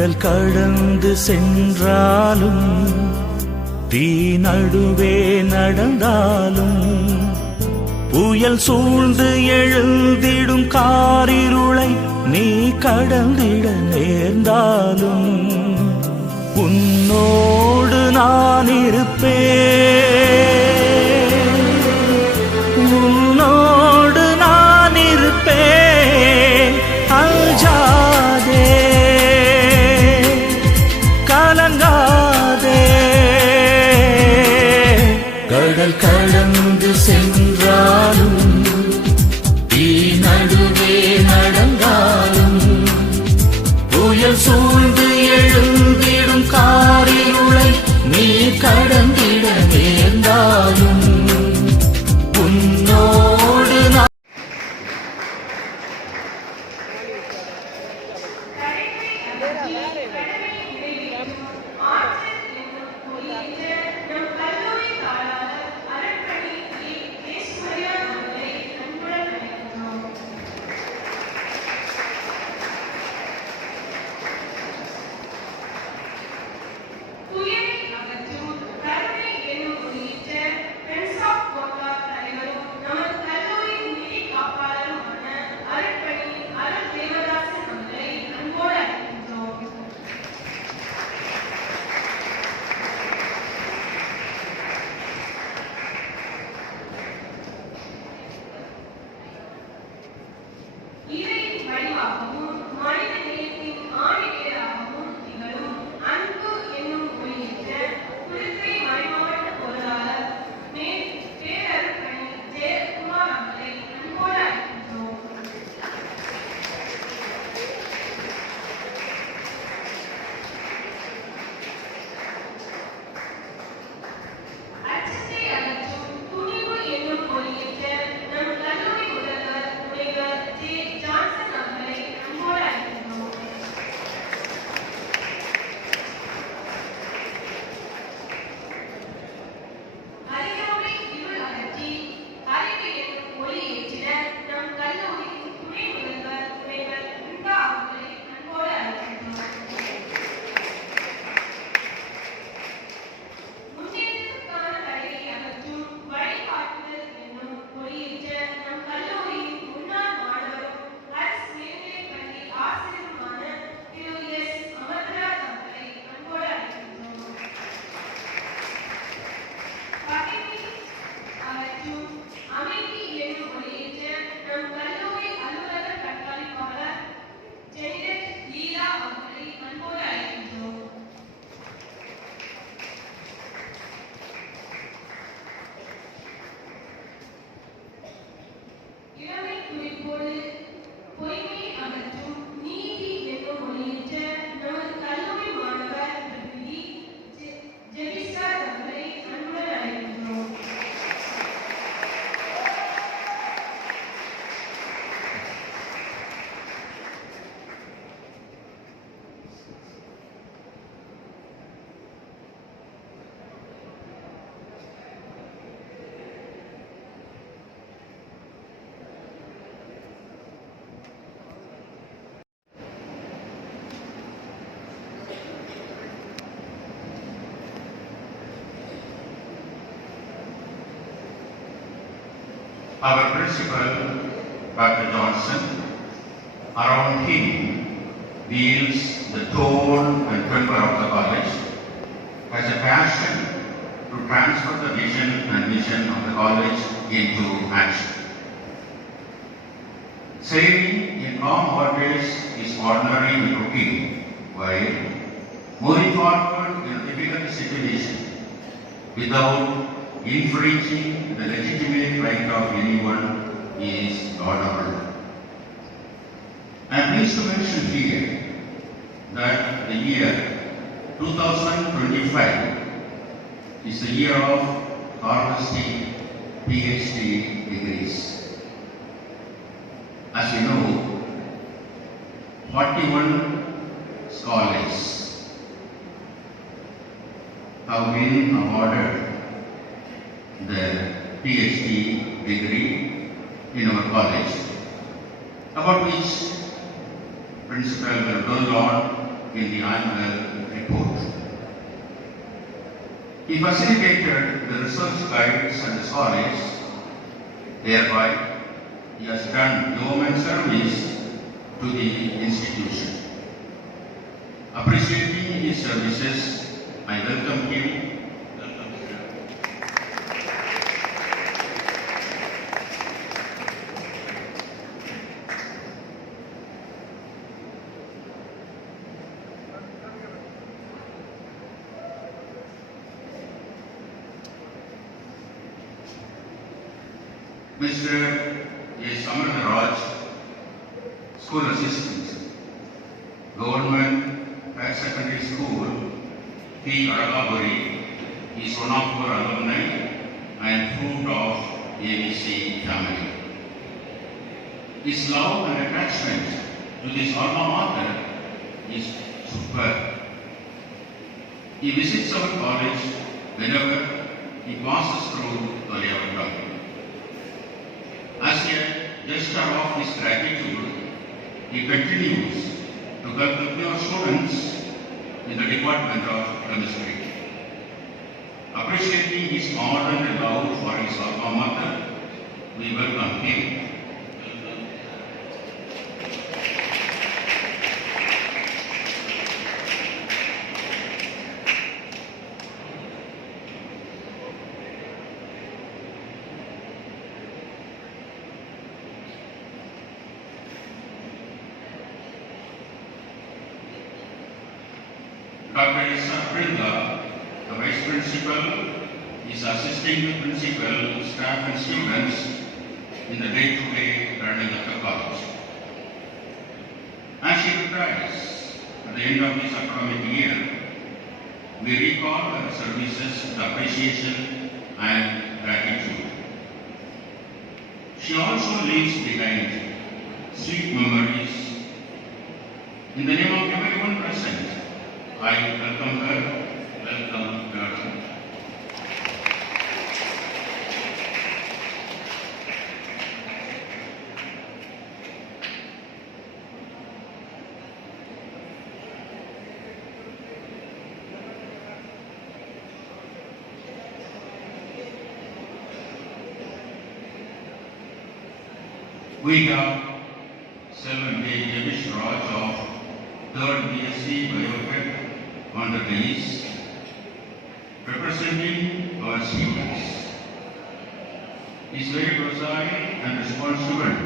கடல் கடந்து சென்றாலும் தீ நடுவே நடந்தாலும் புயல் சூழ்ந்து எழுந்திடும் காரிருளை நீ கடந்திட நேர்ந்தாலும் உன்னோடு நான் இருப்பேன், உன்னோடு நான் இருப்பேன். அஞ்சாதே, கலங்காதே. கடல் கடந்து சென்றாலும் தீ நடுவே நடந்தாலும் புயல் சூழ்ந்து எழுந்திடும் காரிருளை நீ கடந்திட நேர்ந்தாலும் உன்னோடு நான் our principal, Dr. Johnson, around him wheels the tone and temper of the college, has a passion to transfer the vision and mission of the college into action. Sailing in calm waters is ordinary and routine, while moving forward in a difficult situation without infringing the legitimate right of anyone is laudable. I am pleased to mention here that the year 2025 is the year of harvesting PhD degrees. As you know, 41 scholars have been awarded the PhD degree in our college, about which Principal will go on in the annual report. He facilitated the research guides and scholars, thereby he has done yeoman service to the institution. Appreciating his services, I welcome him. Mr. A. Samartha Raj, School Assistant, Government Higher Secondary School, P. Aragaburi, is one of our alumni and fruit of ABC family. His love and attachment to this alma mater is superb. He visits our college whenever he passes through Valiavatam. As a gesture of his gratitude, he continues to help the pure students in the Department of Chemistry. Appreciating his ardent love for his alma mater, we welcome him. Dr. Brinda, the Vice Principal, is assisting the Principal, staff and students in the day-to-day running of the college. As she retires at the end of this academic year, we recall her services with appreciation and gratitude. She also leaves behind sweet memories. In the name of everyone present, I welcome her. Welcome, girl. We have Selvan Yavish Raj of 3rd BSc Biotech on the dais, representing our students. He is very docile and responsible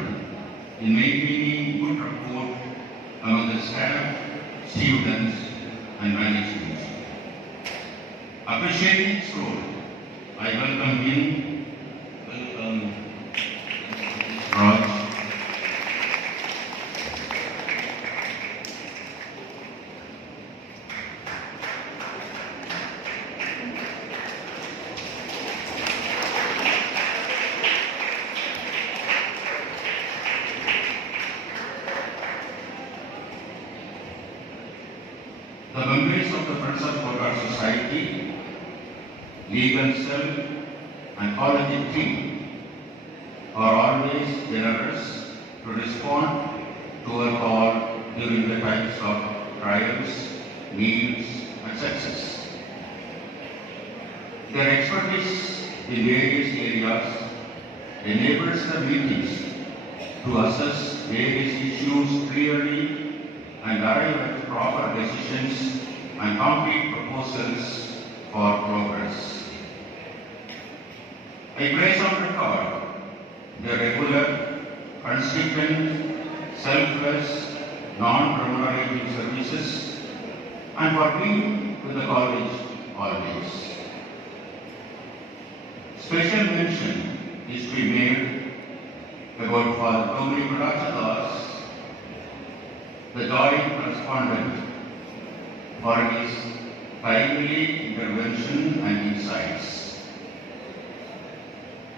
in maintaining good rapport among the staff, students, and management. Appreciating his role, I welcome him. Welcome, Raj. The members of the Friends of Godard Society, legal cell, and college team are always generous to respond to our call during the times of trials, needs, and success. Their expertise in various areas enables the meetings to assess various issues clearly and arrive at proper decisions and concrete proposals for progress. I place on record the regular, consistent, selfless, non-remunerating services and for being with the college always. Special mention is to be made about Father Dominic Rajadas, the joint correspondent, for his timely intervention and insights.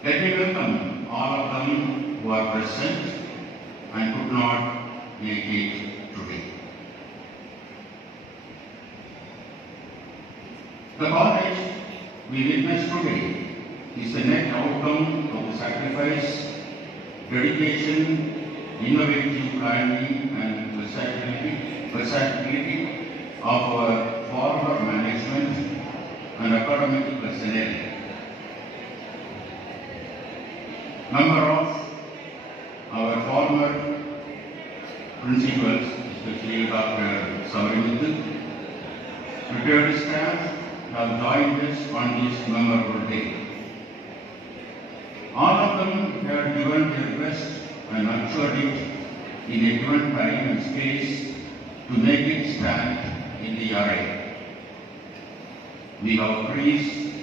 Let me welcome all of them who are present and could not make it today. The college we witness today is the net outcome of the sacrifice, dedication, innovative planning, and versatility of our former management and academic personnel. Number of our former principals, especially Dr. Saurimutu, retired staff have joined us on this memorable day. All of them have given their best and nurtured it in a given time and space to make it stand in the array. We have praised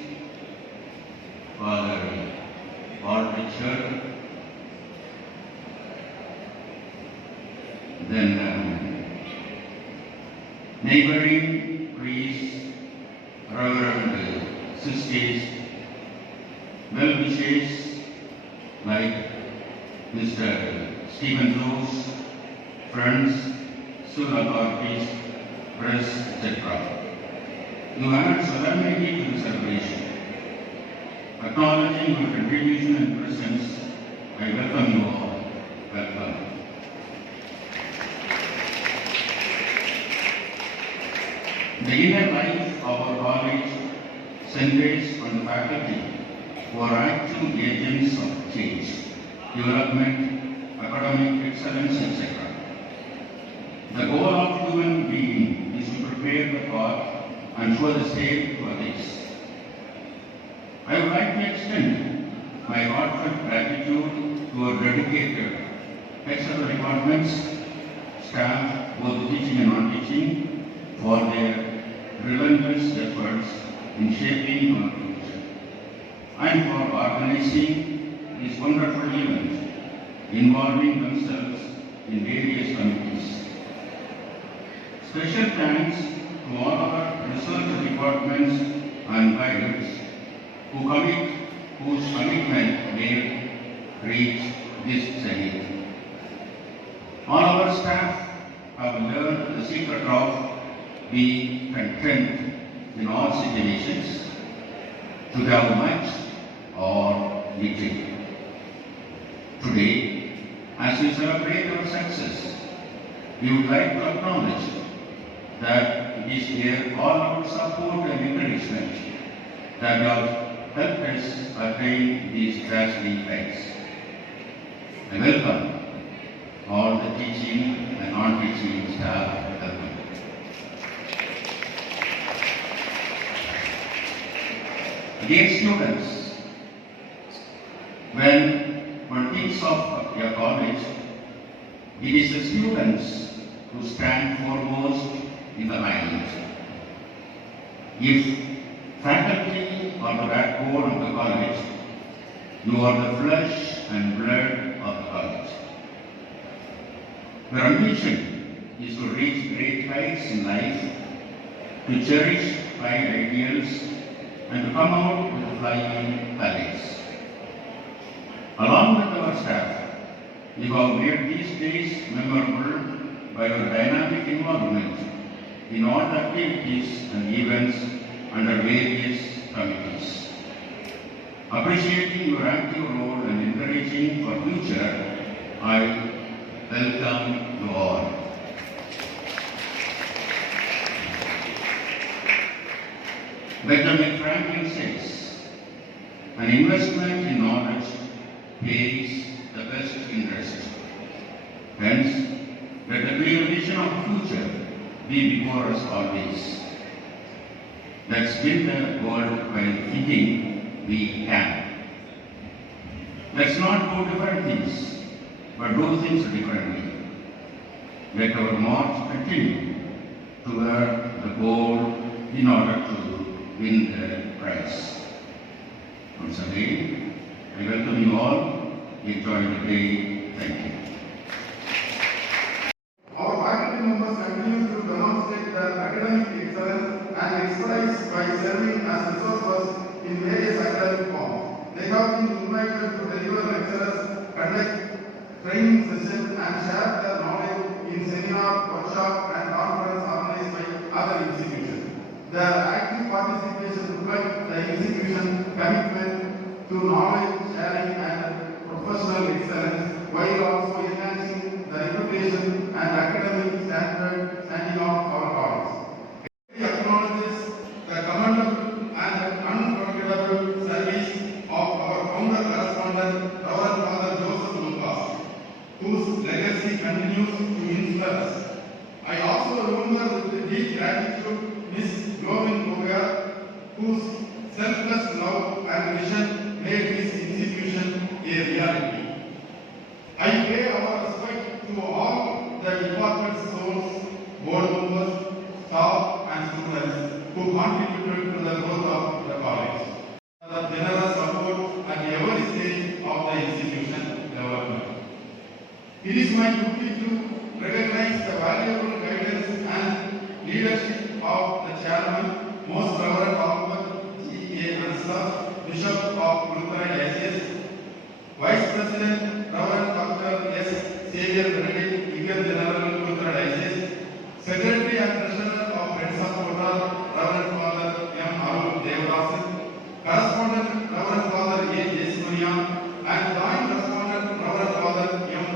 Father Paul Richard, then neighboring priests, Reverend Sisters, well-wishers like Mr. Stephen Rose, friends, school authorities, press, etc. You add solemnity to the celebration. Acknowledging your contribution and presence, I welcome you all. Welcome. The inner life of our college centers on the faculty who are active agents of change, development, academic excellence, etc. The goal of human being is to prepare the path and show the same to others. I would like to extend my heartfelt gratitude to our dedicated external departments, staff, both teaching and non-teaching, for their relentless efforts in shaping our future, and for organizing this wonderful event, involving themselves in various committees. Special thanks to all our research departments and guides whose commitment made reach this zenith. All our staff have learned the secret of being content in all situations, to have much or little. Today, as we celebrate our success, we would like to acknowledge that it is here all our support and encouragement that have helped us attain these dazzling heights. I welcome all the teaching and non-teaching staff. Dear students, when one thinks of your college, it is the students who stand foremost in the mind. If faculty are the backbone of the college, you are the flesh and blood of the college. Your ambition is to reach great heights in life, to cherish high ideals, and to come out with flying colors. Along with our staff, you have made these days memorable by your dynamic involvement in all the activities and events under various committees. Appreciating your active role and encouraging for future, I welcome you all. Benjamin Franklin says, an investment in knowledge pays the best interest. Hence, let the clear vision of the future be before us always. Let's build the world by thinking we can. Let's not do different things, but do things differently. Let our march continue toward the goal in order to win the prize. Once again, I welcome you all. Enjoy the day. Thank you. Our faculty members continue to demonstrate their academic excellence and expertise by serving as resources in various academic forms. They have been invited to deliver lectures, conduct training sessions, and share their knowledge in seminar, workshop, and conference organized by other institutions. Their active participation reflects the institution's commitment to knowledge sharing and professional excellence, while also enhancing the reputation and academic standing of our college. selfless love and vision made this institution a reality. I pay our respect to all the department souls, board members, staff and students who contributed to the growth of the college. The generous support at every stage of the institution development. It is my duty to recognize the valuable guidance and leadership of the chairman, Most Reverend Dr. G.A. Ansar, Bishop of Gurukara Diocese, Vice President Reverend Dr. S. Xavier Benedict, Vicar General Gurukara Diocese, Secretary and Treasurer of Friends of Kota, Reverend Father M. Arul Devadasan, Correspondent Reverend Father A. Jesmanian, and Joint Correspondent Reverend Father M.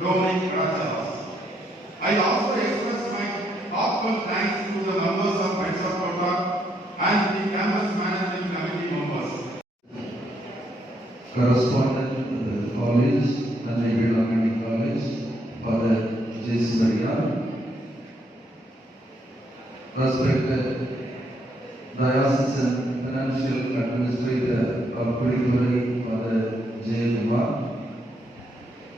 Dominic Rachadas. I also express my heartfelt thanks to the members of Friends of Kota and the campus management committee members. Correspondent to the college, Nandai Community College, Father Jesmanian. Respected Diocesan Financial Administrator of Puditurai, Father J. Kumar.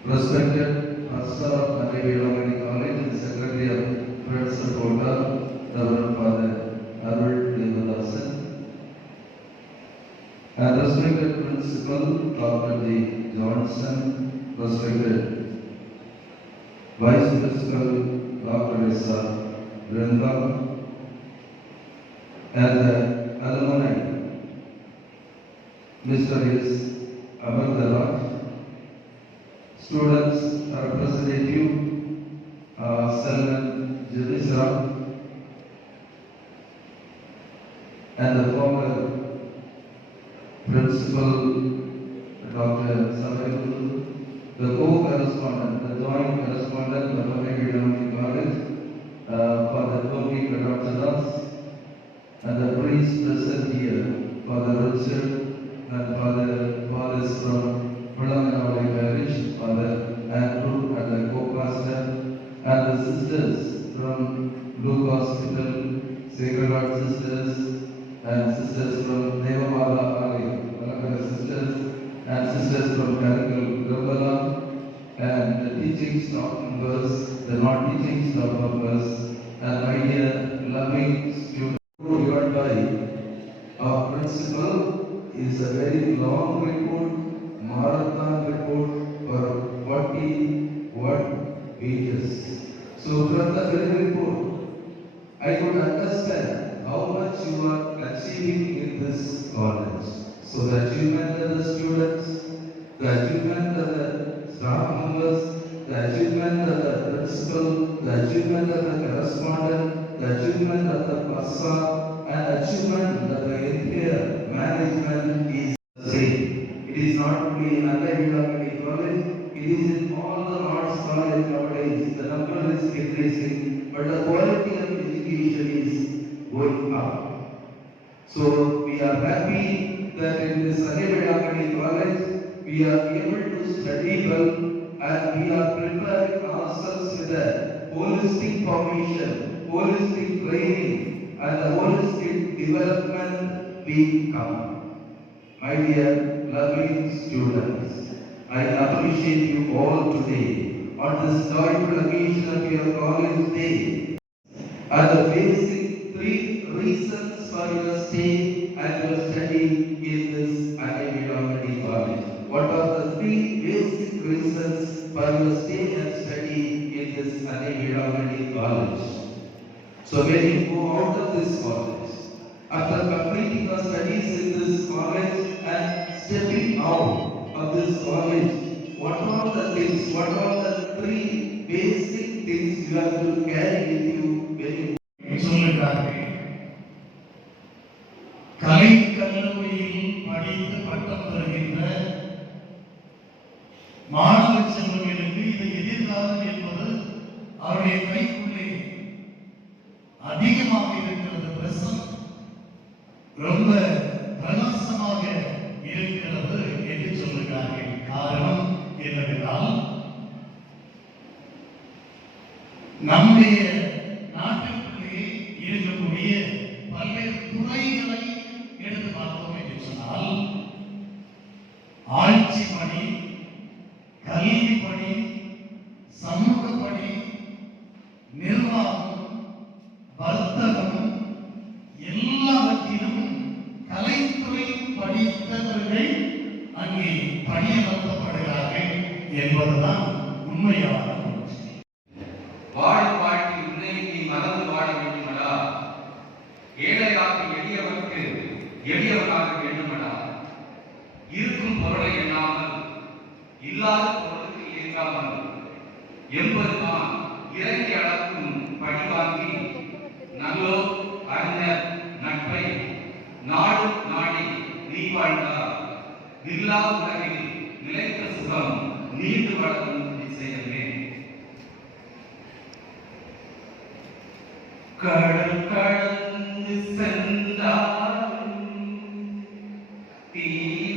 Respected Pastor of Nandai Community College and Secretary of Friends of Kota, Reverend Father Arul Devadasan. And respected Principal Dr. D. Johnson, respected Vice Principal Dr. S.R. Ranga, and the alumni, Mr. S. Amardaraj, students representative, Selman Judisra, and the former Principal Dr. Sabayul, the co-correspondent, the joint correspondent of Nandai Community College, Father Dominic Rachadas, and the priest present here, Father Richard and fathers from Pulanganavali Parish, Father Andrew and the co-pastor, and the sisters from Luke Hospital, Sacred Heart sisters, and sisters from Devamala Alaya, Malakara sisters, and sisters from Karakal Gambala, and the teaching staff members, the non-teaching staff members, and my dear loving students. Your by our principal is a very long report, marathon report for 41 pages. So from the very report, I could understand how much you are achieving in this college. So the achievement of the students, the achievement of the staff members, the achievement of the principal, the achievement of the correspondent, the achievement of the pastor, and achievement of the entire management is the same. It is not only in Nandai Community College, it is in all the arts colleges nowadays. The number is increasing, but the quality of education is going up. So we are happy that in this Nandai Community College, we are able to study well, and we are preparing ourselves with a holistic formation, holistic training, and the holistic development will come. My dear loving students, I appreciate you all today on this joyful occasion of your college day. Are the basic 3 reasons for your stay and your study in this Nandai Community College? What are the 3 basic reasons for your stay and study in this Nandai Community College? So when you go out of this college, after completing your studies in this college and stepping out of this college, what are the things, what are the 3 basic things you have to carry with you when you சொல்லுகிறார்கள். கலை கல்லூரியில் படித்து பட்டம் பெறுகின்ற மாணவ செல்வங்களுக்கு இது எதிர்காலம் என்பது அவருடைய கைக்குள்ளே அதிகமாக இருக்கிறது. பிரசம் ரொம்ப பிரகாசமாக இருக்கிறது என்று சொல்லுகிறார்கள். காரணம் என்னவென்றால் நம்முடைய நாட்டிற்குள்ளே இருக்கக்கூடிய பல்வேறு துறைகளை எடுத்து பார்த்தோம் ஆட்சி பணி, கல்வி பணி, சமூக பணி, நிர்வாகம், வர்த்தகம் எல்லாவற்றிலும் கலைத்துறை படித்தவர்கள் அங்கே பணியமர்த்தப்படுகிறார்கள் என்பதுதான் உண்மையான உண்மை. வாழும் வாழ்க்கை உன்னை நீ மறந்து வாழ வேண்டுமடா, ஏழையாக எளியவருக்கு எளியவனாக வேண்டுமடா, இருக்கும் பொருளை எண்ணாமல் இல்லாத பொருளுக்கு இயங்காமல் என்பதுதான் இறங்கி அளக்கும் படி வாங்கி நல்லோ அறிஞர் நட்பை நாடு நாடி நீ வாழ்ந்தார் நில்லா உலகில் நிலைத்த சுகம் நீண்டு வளரும் நிச்சயமே. கடல் கடந்து சென்றாலும் தீ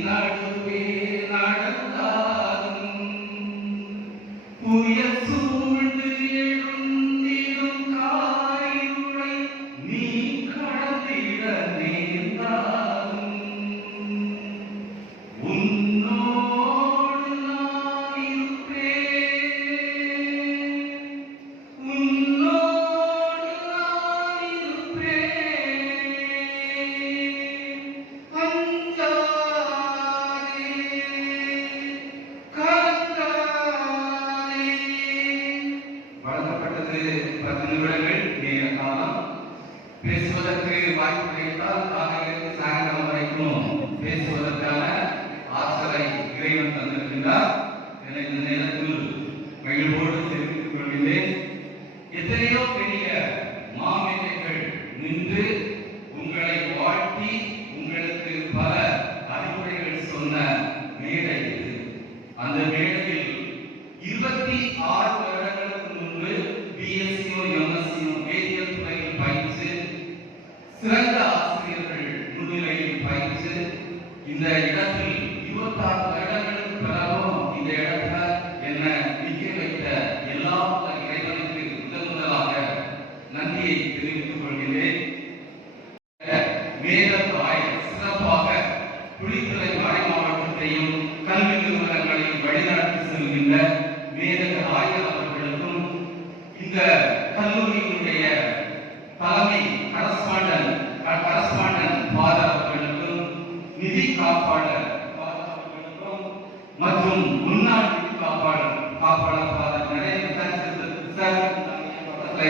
நடுவே நடந்தாலும் புயல் சூழ்ந்து எழுந்திடும் காரிருளை நீ கடந்திட நேர்ந்தாலும் உன்னோடு நான் இருப்பேன், உன்னோடு நான் இருப்பேன், அஞ்சாதே கலங்காதே. வழங்கப்பட்டது 10 நிமிடங்கள் நேர காலம். பேசுவதற்கு வாய்ப்பு கிடைத்தால் காலையிலிருந்து சாயங்காலம் வரைக்கும் பேசுவதற்கான ஆற்றலை இறைவன் தந்திருக்கின்றார். என இந்த நேரத்தில் மகிழ்வோடு தெரிவித்துக் கொள்கிறேன். எத்தனையோ பெரிய மாமேதைகள் நின்று உங்களை வாழ்த்தி உங்களுக்கு பல அறிவுரைகள் சொன்ன மேடை இது. அந்த மேடையில் 26 வருடங்களுக்கு முன்பு பிஎஸ்சியோ எம்எஸ்சியோ வேதியியல் துறையில் பயின்று சிறந்த ஆசிரியர்கள் முன்னிலையில் பயின்று இந்த இடத்தில் 26 வருடங்களுக்கு பிறகும் இந்த இடத்துல என்ன நிற்க வைத்த எல்லா இறைவனுக்கு முதலாக நன்றியை தெரிவித்துக் கொள்கிறேன். மேதத்தாய் சிறப்பாக குளித்துறை மறை மாவட்டத்தையும் கல்வி நிறுவனங்களையும் வழிநடத்தி செல்கின்ற மேதக ஆயர் அவர்களுக்கும் இந்த கல்லூரியினுடைய தலைமை கரஸ்பாண்டன்ட் ஃபாதர் அவர்களுக்கும் நிதி காப்பாளர் ஃபாதர் அவர்களுக்கும் மற்றும் முன்னாள் நிதி காப்பாளர் ஃபாதர் நரேந்திர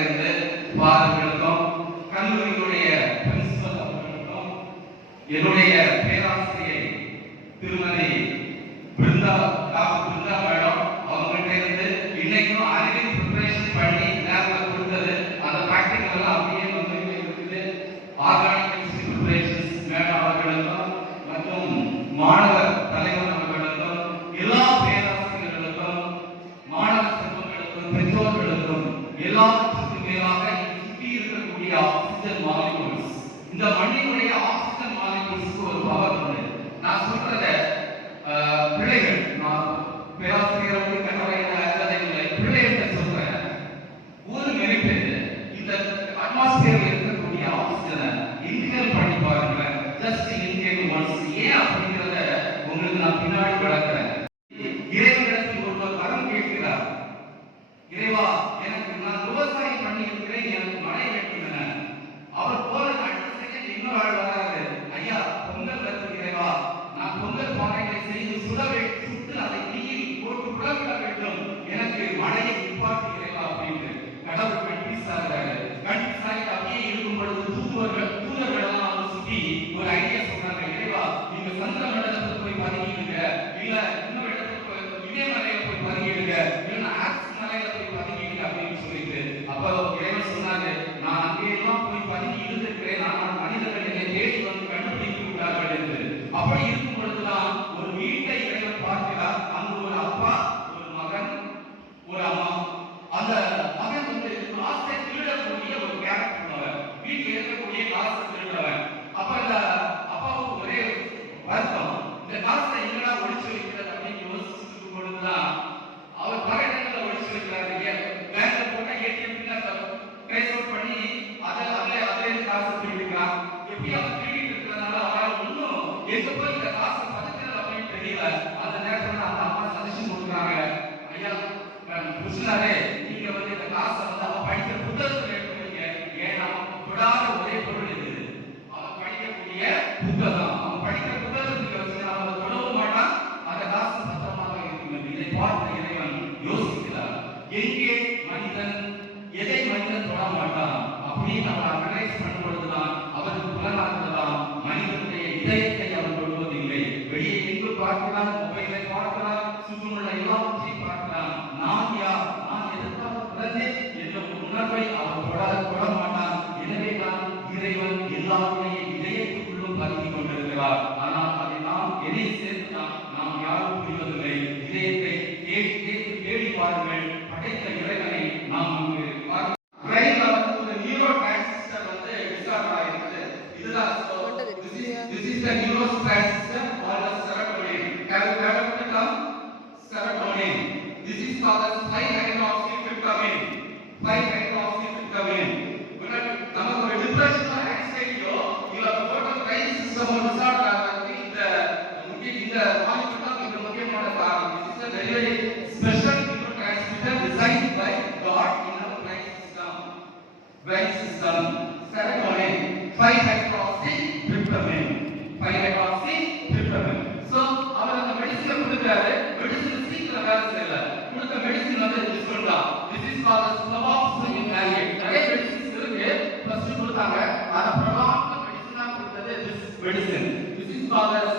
இருந்து ஃபாதர்களுக்கும் கல்லூரியினுடைய பிரின்சிபல் அவர்களுக்கும் என்னுடைய பேராசிரியை திருமதி பிருந்தா மேடம் அவங்கள்ட்ட இருந்து இன்னைக்கும் அறிவியல் ப்ரிப்பரேஷன் பண்ணி லேப்ல கொடுத்தது அந்த பிராக்டிகல் எல்லாம் அப்படியே வந்து இருக்குது. ஆர்கானிக் கெமிஸ்ட்ரி ப்ரிப்பரேஷன்ஸ் மேடம் அவர்களுக்கும் மற்றும் மாணவர் தலைவர் அவர்களுக்கும் எல்லா பேராசிரியர்களுக்கும் மாணவ செல்வங்களுக்கும் பெற்றோர்களுக்கும் எல்லாவற்றுக்கும் மேலாக சுற்றி இருக்கக்கூடிய ஆக்சிஜன் மாலிகூல்ஸ், இந்த மண்ணினுடைய ஆக்சிஜன் மாலிகூல்ஸ்க்கு ஒரு பவர் உண்டு. நான் சொல்றத பிள்ளைகள், நான் பேராசிரியர்களுக்கு கட்டளை பிள்ளைகள் சொல்றேன். ஒரு மெரிட் இந்த அட்மாஸ்பியர்ல இருக்கக்கூடிய ஆக்சிஜனை இன்ஹேல் பண்ணி பாருங்க. Just inhale once. ஏன் அப்படிங்கறத உங்களுக்கு நான் பின்னாடி வளர்க்கிறேன். இறைவனிடத்தில் ஒருவர் வரம் கேட்கிறார். இறைவா, எனக்கு நான் விவசாயம் பண்ணி இருக்கிறேன், எனக்கு மழை வேண்டும் என. அவர் போற அடுத்த செகண்ட் இன்னொரு ஆள் வராரு. ஐயா, பொங்கல் வருது இறைவா, நான் பொங்கல் பானைகளை செய்து சுட்டு அதை தீயில் போட்டு புலவிட வேண்டும், எனக்கு மழையை நிப்பாட்டி இறைவா அப்படின்னு கடவுள் கன்ஃபியூஸ் ஆகிறாரு. கன்ஃபியூஸ் ஆகி அப்படியே இருக்கும் பொழுது தூதர்கள் எல்லாம் வந்து சுற்றி ஒரு ஐடியா சொல்றாங்க. இறைவா, நீங்க சந்திர மண்டலத்துல போய் பதுங்கிடுங்க, இல்ல இன்னொரு இடத்துல போய் இதே மலையில போய் பதுங்கிடுங்க, இல்லைன்னா ஆக்ஸ் மலையில போய் பதுங்கிடுங்க அப்படின்னு சொல்லிட்டு அப்ப இறைவன் சொன்னாங்க, நான் அங்கேயெல்லாம் போய் பதுங்கி இருந்திருக்கிறேன், நான் மனிதர்கள் என்னை தேடி வந்து கண்டுபிடித்து விட்டார்கள் என்று. அப்படி இருக்கும் பொழுதுதான் ஒரு வீட்டை இறைவன் பார்க்கிறார். அங்கு ஒரு அப்பா, ஒரு மகன், ஒரு அம்மா. அந்த மகன் வந்து காசை திருடக்கூடிய ஒரு கேரக்டர் உள்ளவர், வீட்டில் இருக்கக்கூடிய காசை திருடுறவன். அப்ப இந்த அப்பாவுக்கு ஒரே வருத்தம், இந்த காசை எங்கடா ஒழிச்சு வைக்கிறது அப்படின்னு யோசிச்சுட்டு பொழுதுதான் அவர் பல இடங்களில் ஒழிச்சு வைக்கிறாரு. பேங்க்ல போட்டா ஏடிஎம் ட்ரேஸ் அவுட் பண்ணி அதிலே காசு திருடிக்கிறான். எப்படி அவர் திருடிட்டு இருக்கிறதுனால அவரால் ஒன்றும் எங்க போய் இந்த காசை பதுக்கிறது அப்படின்ட்டு தெரியல. அந்த நேரத்துல அந்த அம்மா சஜஷன் கொடுக்குறாங்க, ஐயா புஷ்ணரே நீங்க வந்து இந்த காசை வந்து அவன் படிக்கிற புத்தகத்துல எடுத்து வைங்க. ஏன்னா விடாத ஒரே பொருள் இது, அவன் படிக்கக்கூடிய புத்தகம். அவன் படிக்கிற புத்தகத்துக்கு வச்சு அவன் தொடவும் மாட்டான், அந்த காசு பத்திரமாக இருக்கும். இதை பார்த்த இறைவன் யோசிக்கிறார், எங்கே மனிதன் எதை மனிதன் தொட மாட்டான் அப்படின்னு அவன் அனலைஸ் பண்ணும் பொழுதுதான் அவருக்கு புலனாகிறதாம் மனிதனுடைய இதயத்தை அவன் தொடுவதில்லை. வெளியே எங்கு பார்க்கிறான், மொபைலை பார்க்கிறான், சுற்றுமுள்ள எல்லாவற்றையும் பார்க்கிறான். நான் யார், நான் எதற்காக பிறந்தேன் என்ற உணர்வை அவன் தொட மாட்டான். எனவே தான் இறைவன் எல்லாருடைய இதயத்துக்குள்ளும் பதுங்கிக் கொண்டிருக்கிறார். ஆனால் அதை நாம் எதை சேர்த்துதான் நாம் யாரும் புரிவதில்லை. இதயத்தை தேடி பாருங்கள், படைத்த இறைவனை நாம் அங்கு பார்க்கிறோம். பிரெயின்ல வந்து ஒரு நியூரோ டிரான்சிஸ்டர் வந்து டிஸ்டார்ட் ஆயிருக்கு. இதுதான் this is the neuro transistor called as serotonin. Have you heard of the term serotonin? This is called as 5-hydroxytryptamine. 5-hydroxytryptamine. நமக்கு ஒரு டிப்ரெஷன் ஆன்சைட்டியோ இல்ல டோட்டல் பிரெயின் சிஸ்டம் டிஸ்டார்ட் ஆகிறதுக்கு இந்த மாலிக்யூல் தான் மிக முக்கியமான காரணம். This is a very very special neurotransmitter designed by God in our brain system. Serotonin, 5-hydroxytryptamine. 5-hydroxytryptamine. So அவர் அந்த மெடிசின் கொடுக்கிறாரு, மெடிசின் சீக்கிரம் வேலை செய்யல. கொடுத்த மெடிசின் வந்து டிஸ்கவுண்ட் தான். This is called as fluvoxamine maleate. நிறைய மெடிசின்ஸ் இருக்கு, ஃபர்ஸ்ட் கொடுத்தாங்க, அத ப்ரொலாங்ட் மெடிசினா கொடுத்தது this medicine. This is called as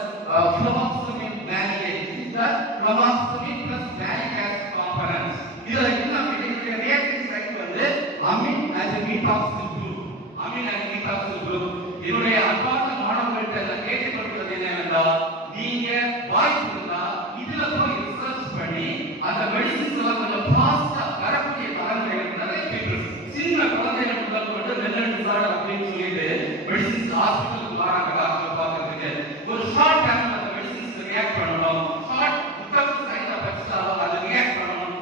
fluvoxamine maleate. This is the fluvoxamine plus malic acid components. இதுல என்ன அப்படிங்கிற ரியாக்டிவ் சைட் வந்து Ameen as a methoxyl group. Ameen as a methoxyl group. என்னுடைய அன்பார்ந்த மாணவர்கள்ட்ட நான் கேட்டுக்கொள்வது என்னவென்றால், நீங்க வாய்ப்பு இருந்தா இதுல போய் ரிசர்ச் பண்ணி அந்த மெடிசின்ஸ் எல்லாம் கொஞ்சம் ஃபாஸ்டா வரக்கூடிய காரணங்கள் நிறைய பேர் சின்ன குழந்தைகள் முதல் கொண்டு மென்டல் டிசார்டர் அப்படின்னு சொல்லிட்டு மெடிசின்ஸ் ஹாஸ்பிட்டலுக்கு வராங்க டாக்டர் பார்க்கறதுக்கு. ஒரு ஷார்ட் டைம்ல அந்த மெடிசின்ஸ் ரியாக்ட் பண்ணணும், ஷார்ட் புத்தகம் சைட்ல வச்சுட்டாலும் அது ரியாக்ட் பண்ணணும்.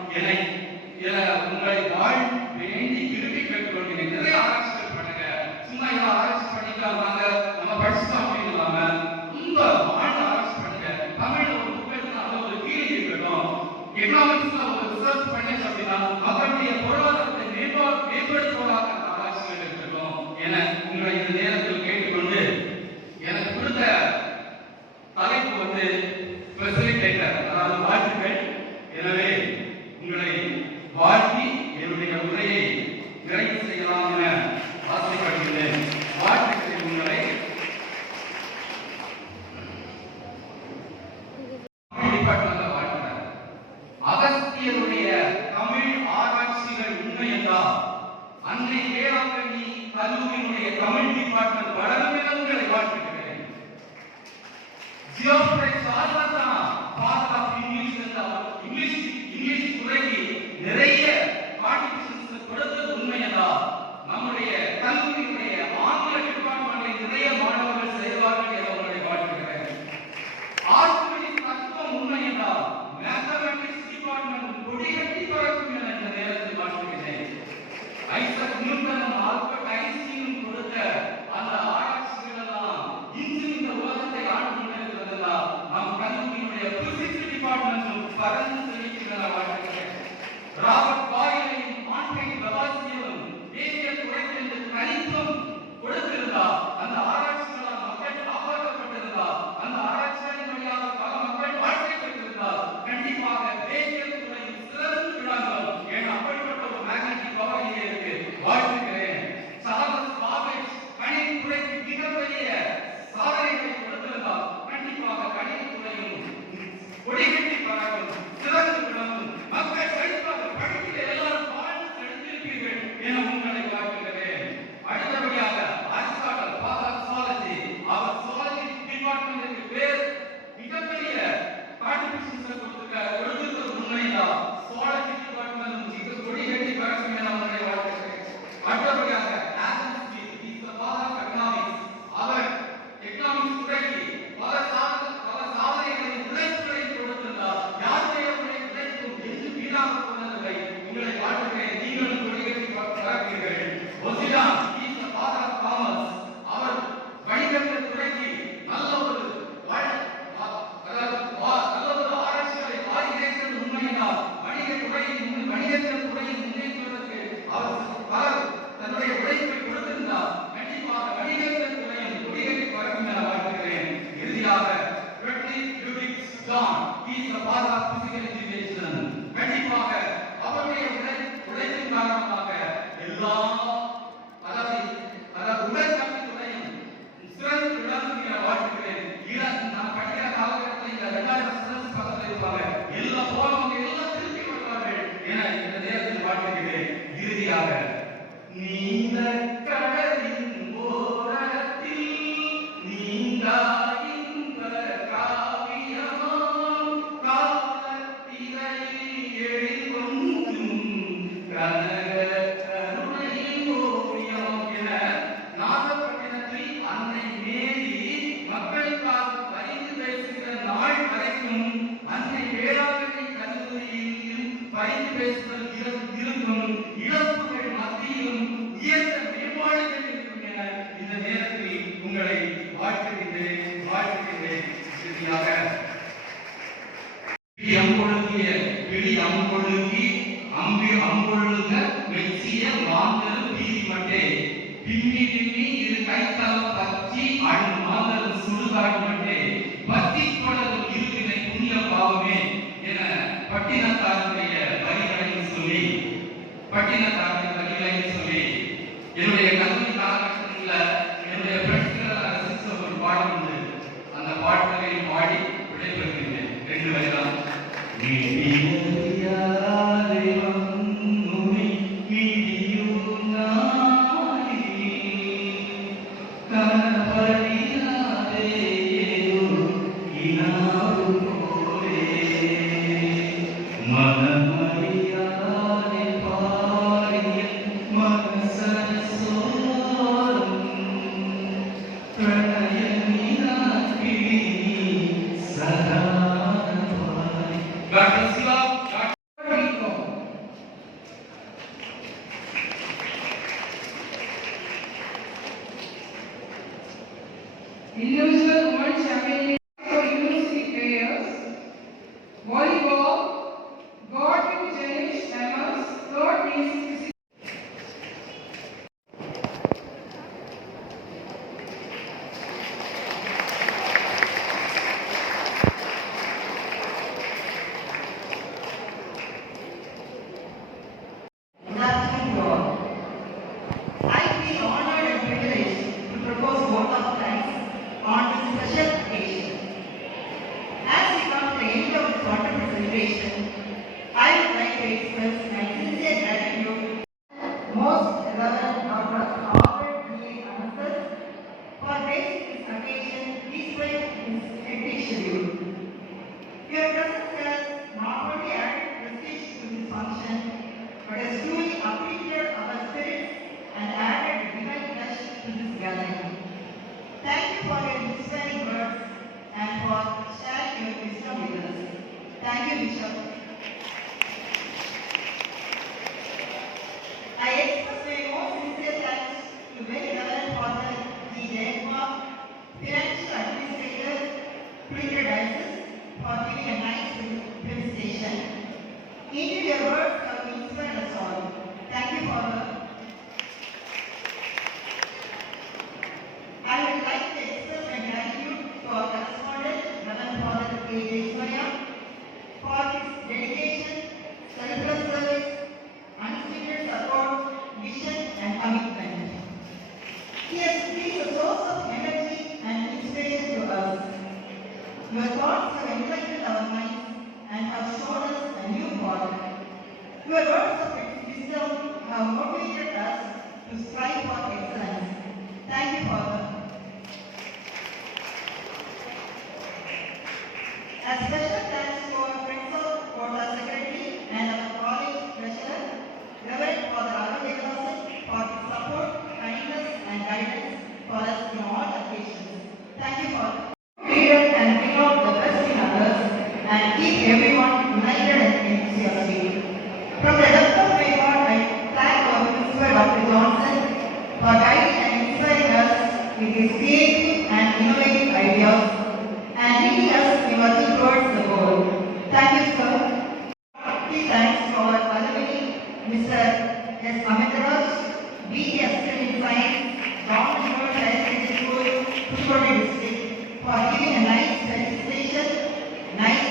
உங்களை வாழ் வேண்டி விரும்பி கேட்டுக்கொள்கிறேன். நிறைய ஆராய்ச்சிகள் பண்ணுங்க, சும்மா ஏதோ ஆராய்ச்சி பண்ணிக்கலாம் வாங்க நம்ம படிச்சுட்டோம் அப்படின்னு இல்லாம ரொம்ப ஆழ்ந்த ஆராய்ச்சி பண்ணுங்க. தமிழ்ல ஒரு புக் எடுத்தா அது ஒரு ஃபீலிங் இருக்கட்டும். எக்கனாமிக்ஸ்ல ஒரு ரிசர்ச் பண்ணி அப்படின்னா மக்களுடைய பொருளாதாரத்தை மேம்படுத்துவதாக ஆராய்ச்சிகள் இருக்கட்டும் என உங்களை இந்த நேரத்தில் கேட்டுக்கொண்டு எனக்கு கொடுத்த தலைப்பு வந்து ஃபெசிலிட்டேட்டர், அதாவது வாழ்த்துக்கள். எனவே உங்களை வாழ்த்தி என்னுடைய உரையை நிறைவு செய்யலாம் என ஆசைப்படுகிறேன். வாழ்த்துக்கள். உங்களை டிபார்ட்மெண்ட்ல வாழ்த்துறேன். அகஸ்தியருடைய தமிழ் ஆராய்ச்சிகள் உண்மை என்றால் அன்னை வேளாங்கண்ணி கல்லூரியினுடைய தமிழ் டிபார்ட்மெண்ட் வளரும் என உங்களை வாழ்த்துகிறேன். ஜியோஃப்ரே சார்லதான் ஃபாதர் ஆஃப் இங்கிலீஷ் துறைக்கு நிறைய கான்ட்ரிபியூஷன்ஸ் கொடுத்தது உண்மை என்றால் நம்முடைய கல்லூரியினுடைய ஆங்கில டிபார்ட்மெண்டில் நிறைய மாணவர்கள் செய்வார்கள் என உங்களை வாழ்த்துகிறேன். ஆர்த்தோடிக் தத்துவம் உண்மை என்றால் மேத்தமேட்டிக்ஸ் டிபார்ட்மெண்ட் கொடிகட்டி பறக்கும் என இந்த நேரத்தில் வாழ்த்துகிறேன். ஐசக் நியூட்டனும் ஆல்பர்ட் ஐன்ஸ்டீனும் கொடுத்த அந்த ஆராய்ச்சிகள் எல்லாம் இன்று இந்த உலகத்தை ஆண்டு கொண்டிருக்கிறதெல்லாம் நம் கல்லூரியினுடைய பிசிக்ஸ் டிபார்ட்மெண்ட்டும் பறந்து செழிக்கின்றன வாழ்த்துகிறேன். ராபர்ட் பாயிலையும் மான்டைன் லவாசியரும் வேதியியல் துறைக்கு கணித்தும் கொடுத்திருந்தால் அந்த ஆராய்ச்சிகளால் மக்கள் காப்பாற்றப்பட்டிருந்தால் அந்த ஆராய்ச்சிகளின் வழியாக பல மக்கள் வாழ்க்கை பெற்றிருந்தால் கண்டிப்பாக வேதியியல் துறையில் சிறந்து விடாமல் ஏன் அப்படிப்பட்ட ஒரு மேக்னெட்டிக் பவர் இங்கே இருக்கு. வாழ்த்துகிறேன். சார்லஸ் பாபேஜ் கணினி துறைக்கு மிகப்பெரிய சாதனைகளை கொடுத்திருந்தால் கண்டிப்பாக கணினி துறையும் கொடிகட்டி பறக்கும், சிறந்து விடவும், மக்கள் செழிப்பாக படிக்கிற John, he is the father of physical education. கண்டிப்பாக அவருடைய உழைப்பின் காரணமாக எல்லா அதாவது உடற்கல்வி துறையும் சிறந்து விளங்குகிற வாழ்த்துக்கிறேன். நான் படிக்கிற காலகட்டத்தில் இந்த 2000 ஸ்டூடெண்ட்ஸ் பக்கத்தில் இருப்பாங்க. எல்லாம் போனவங்க எல்லாம் திருப்பி வருவார்கள் என இந்த நேரத்தில் வாழ்த்துகிறேன். இறுதியாக நீண்ட கடலின் ஓரத்தில் நீண்டா இன்ப காவியமாம் காலத்திரையில் எழில்வந்தும் கனக கருணையின் ஓவியம் என நாகப்பட்டினத்தில் அன்னை மேரி மக்களுக்காக பரிந்து பேசுகிற நாள் வரைக்கும் அன்னை வேளாங்கண்ணி கல்லூரியில் பரிந்து பேசுதல் இருக்கும் இழப்புகள் மத்தியிலும் உயர்ந்த மேம்பாடுகள் இருக்கும் என இந்த நேரத்தில் உங்களை வாழ்த்துகின்றேன். இறுதியாக பிடி அம்பொழுங்கி அம்பொழுங்க மெச்சிய மாந்தரு பீதி மட்டே பிம்மி இரு கைத்தலம் பற்றி அழு மாந்தரு சுடுகாடு மட்டே பத்தி தொடரும் இருவினை புண்ணிய பாவமே என பட்டினத்தாருடைய வரிகளையும் சொல்லி என்னுடைய கல்வி காலகட்டத்தில் என்னுடைய பிரச்சனை ரசித்த ஒரு பாடல் உண்டு. அந்த பாடலை பாடி விடைபெறுகின்றேன். 2 வரிதான். Individual World Championship for University players, volleyball, God in Janish Amos, third is Good afternoon to all. I feel honored and privileged to propose vote of thanks on this special occasion. As we come to the end of this wonderful celebration, I would like to express my sincere gratitude most Reverend Dr. Albert D. Anastas for gracing this occasion despite his hectic schedule. Your presence has not only added prestige to this function, but has truly uplifted our spirits and added a divine touch to this gathering. Thank you for your inspiring words and for sharing your wisdom with us. Thank you, Bishop. I express my most sincere thanks to very Reverend Father G. Jayakumar, Financial Administrator, Printer Diocese, for giving a nice presentation. Indeed, your words have inspired us all. Thank you, Father. I would like to express my gratitude to our correspondent, Reverend Father K. Jaiswaya, for his dedication, selfless service, unstinted support, vision and commitment. He has been a source of energy and inspiration to us. Your thoughts have enlightened our minds and have shown us a new path. Your words of wisdom have motivated us to strive for excellence. Thank you, Father. A special thanks to our principal, Kota Secretary, and our college treasurer, Reverend Father Arun Ekadasan, for his support, kindness, and guidance for us in all occasions. Thank you, Father. Leader and bring out the best in others and keep everyone united and enthusiastic. From the depth of my heart, I thank our principal, Dr. Johnson, for guiding and inspiring us with his creative and innovative ideas and leading us in working towards the goal. Thank you, sir. Big thanks to our alumni, Mr. S. Amitraj, BT Assistant in Science, Government Girls Higher Secondary School, Puducherry District, for giving a nice presentation, nice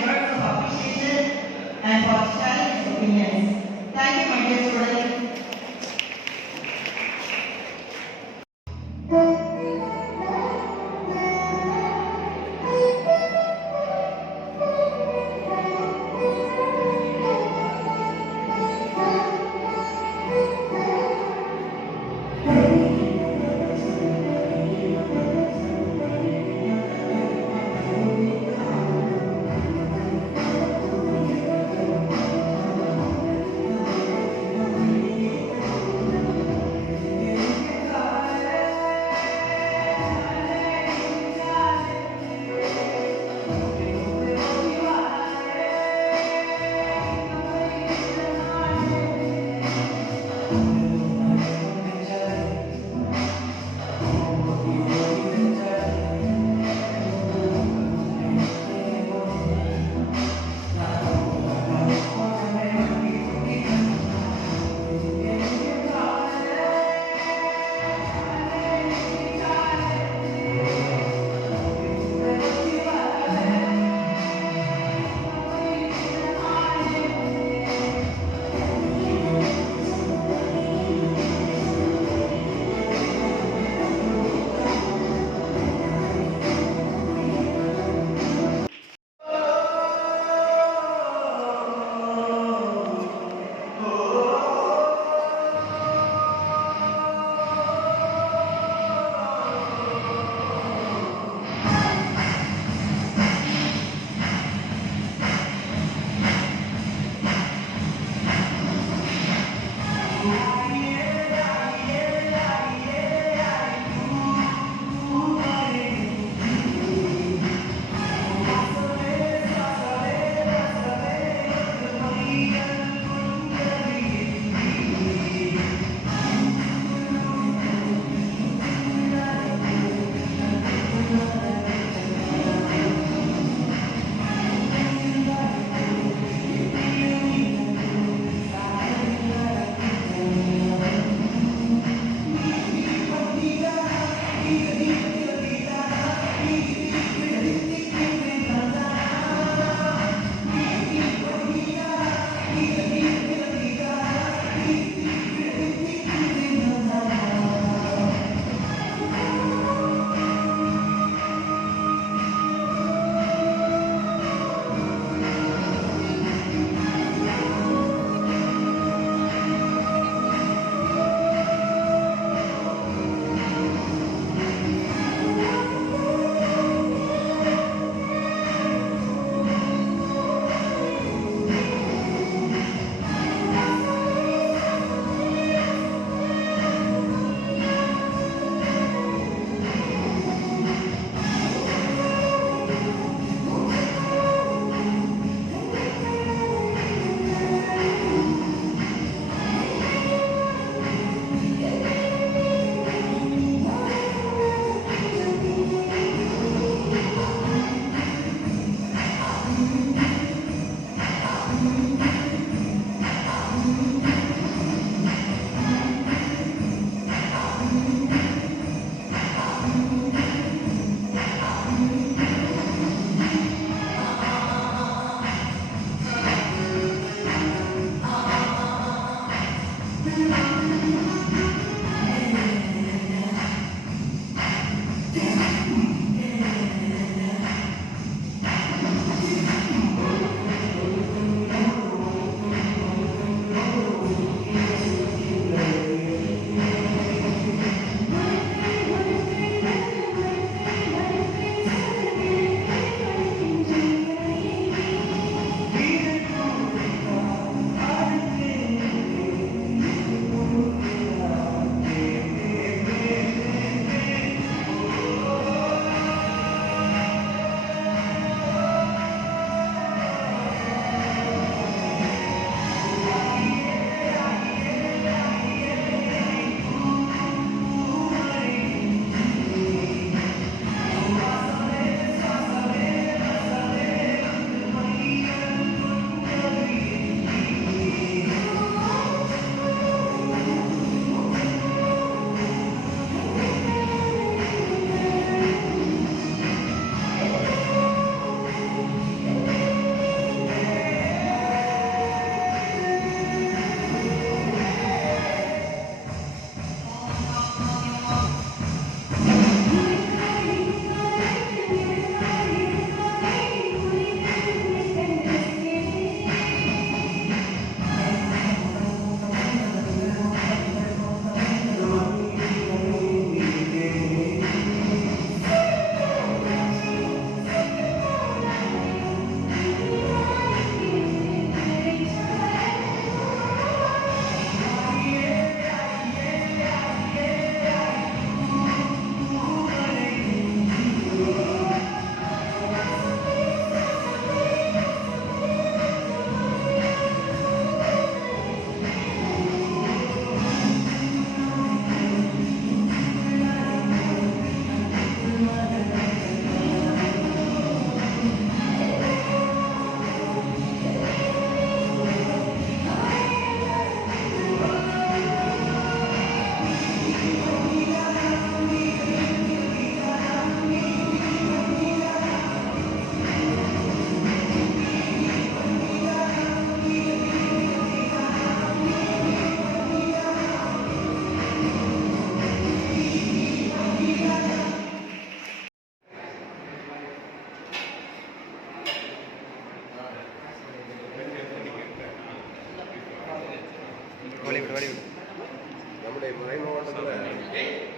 நம்முடைய மறை மாவட்டத்தில்